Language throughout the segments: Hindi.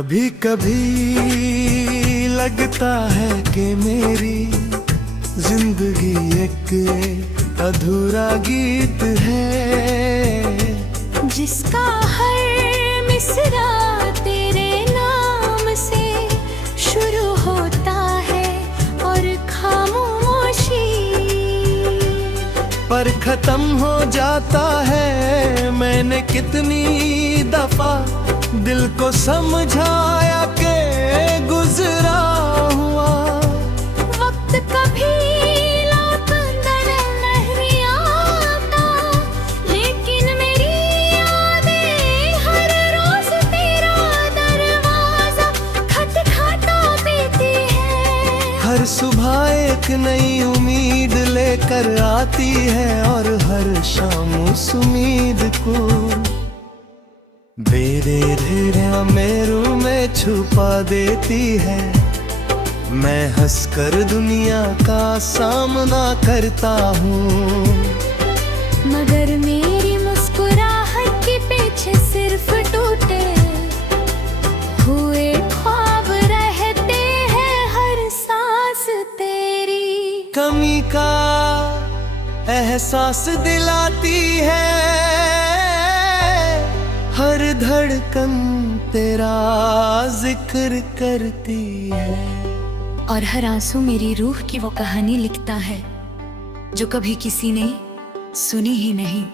कभी कभी लगता है कि मेरी जिंदगी एक अधूरा गीत है, जिसका हर मिसरा तेरे नाम से शुरू होता है और खामोशी पर खत्म हो जाता है। मैंने कितनी दफा दिल को समझाया के गुजरा हुआ वक्त कभी लौटकर नहीं आता, लेकिन मेरी यादें हर रोज तेरा दरवाजा खटखटा देती है। हर सुबह एक नई उम्मीद लेकर आती है और हर शाम उस उम्मीद को धीरे धीरे मेरू में छुपा देती है। मैं हंसकर दुनिया का सामना करता हूँ, मगर मेरी मुस्कुराहट के पीछे सिर्फ टूटे हुए ख्वाब रहते हैं। हर सांस तेरी कमी का एहसास दिलाती है, हर धड़कन तेरा जिक्र करती है। और हर आंसू मेरी रूह की वो कहानी लिखता है जो कभी किसी ने सुनी ही नहीं।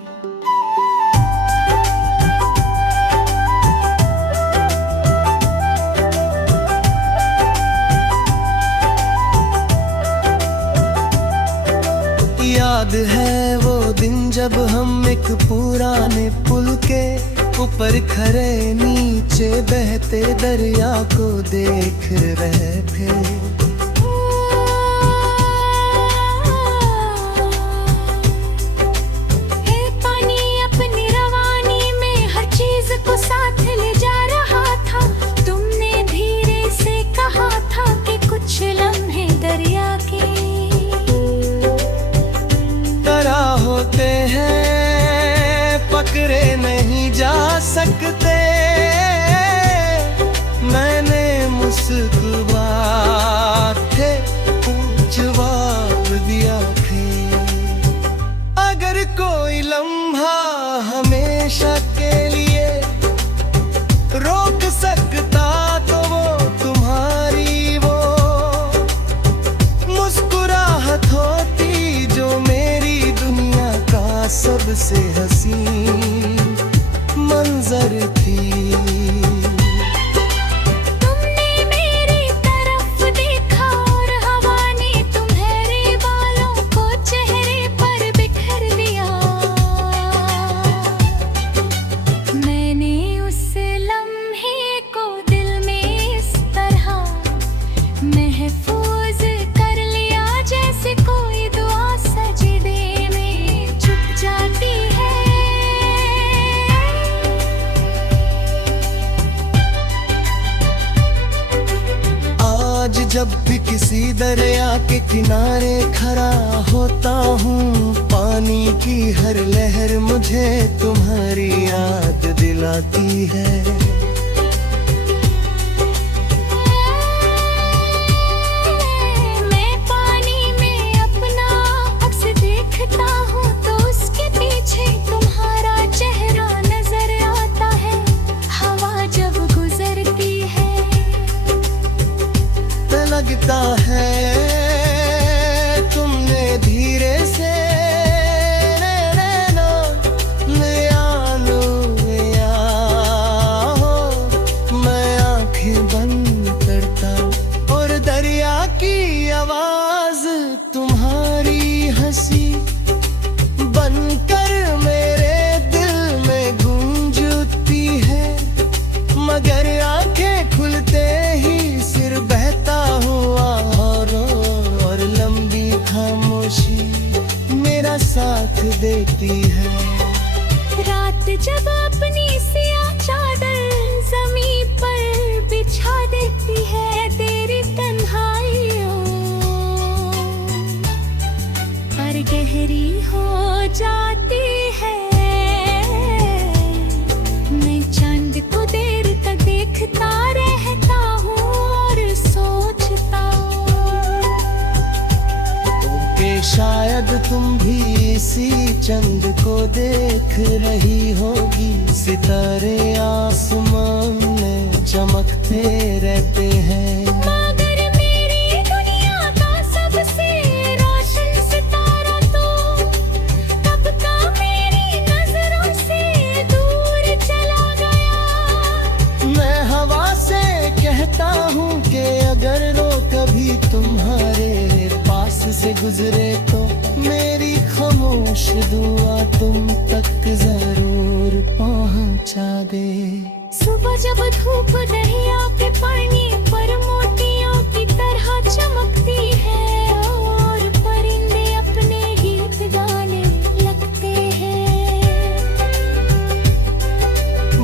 याद है वो दिन जब हम एक पुराने पुल के ऊपर खड़े नीचे बहते दरिया को देख रहे थे। पानी अपनी रवानी में हर चीज को साथ ले जा रहा था। तुमने धीरे से कहा था कि कुछ लम्हे दरिया के तरह होते हैं, पकड़े नहीं जा सकते। मैंने मुस्कुरा के जवाब दिया थे, अगर कोई लम्हा हमेशा के लिए रोक सकता तो वो तुम्हारी वो मुस्कुराहट होती जो मेरी दुनिया का सबसे हसीन मंजर थी। तुमने मेरी तरफ देखा और हवा ने तुम्हारे बालों को चेहरे पर बिखेर दिया। मैंने उस लम्हे को दिल में इस तरह महफूज कर लिया जैसे कोई दुआ सजदे में छुप जाती है। आज जब भी किसी दरिया के किनारे खड़ा होता हूँ, पानी की हर लहर मुझे तुम्हारी याद दिलाती है। मैं पानी में अपना अक्स देखता हूँ तो उसके पीछे तुम्हारा चेहरा नजर आता है। हवा जब गुजरती है तो लगता है तुमने धीरे से मैं आंखें बंद करता और दरिया की आवाज तुम्हारी हंसी बनकर मेरे दिल में गूंजती है। मगर आंखें खुलते ही सिर बहता हुआ और लंबी खामोशी मेरा साथ देती है। रात जब अपनी सियाह चादर ज़मीन पर बिछा देती है, तेरी तन्हाइयों पर गहरी हो जाती है। मैं चांद को देर तक देखता रह तुम भी इसी चंद को देख रही होगी। सितारे आसमान में चमकते रहते हैं, मगर मेरी दुनिया का सबसे रोशन सितारा तो कब का मेरी नजरों से दूर चला गया। मैं हवा से कहता हूँ कि अगर रो कभी तुम्हारे पास से गुजरे तो मेरी खामोश दुआ तुम तक जरूर पहुँचा दे। सुबह जब धूप दरिया के पानी पर मोतियों की तरह चमकती है और परिंदे अपने गीत गाने लगते हैं,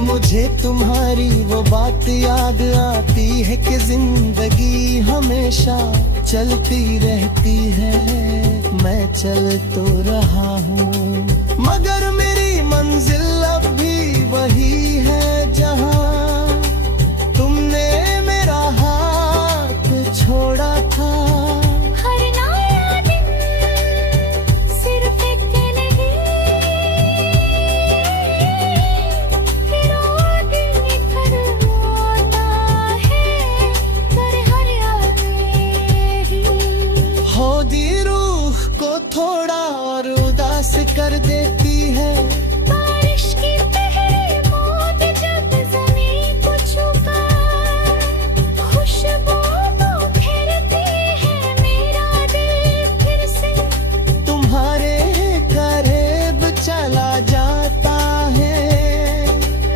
मुझे तुम्हारी वो बात याद आती है कि जिंदगी हमेशा चलती रहती है। मैं चल तो रहा हूँ मगर मेरी मंजिल अब भी वही है जहाँ तुमने मेरा हाथ छोड़ा था। हर नया दिन सिर्फ एक नहीं, फिर और दिन निखर आता है कर हर याद मेरी। होदी रूह को थोड़ा और उदास कर देती है। बारिश की पहले मौत जब ज़मीं को छूकर खुशबू तो फेरती है मेरा दिल फिर से। तुम्हारे करीब चला जाता है,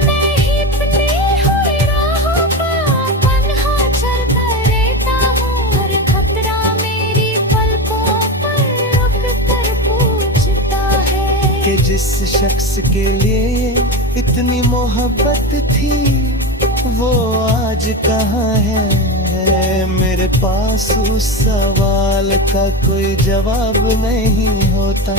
मैं ही अपनी हुई राहों पर तन्हा चलता रहता हूँ। हर खतरा मेरी पलकों पर रुक कर पूछता है कि जिस शख्स के लिए इतनी मोहब्बत थी वो आज कहाँ है। मेरे पास उस सवाल का कोई जवाब नहीं होता।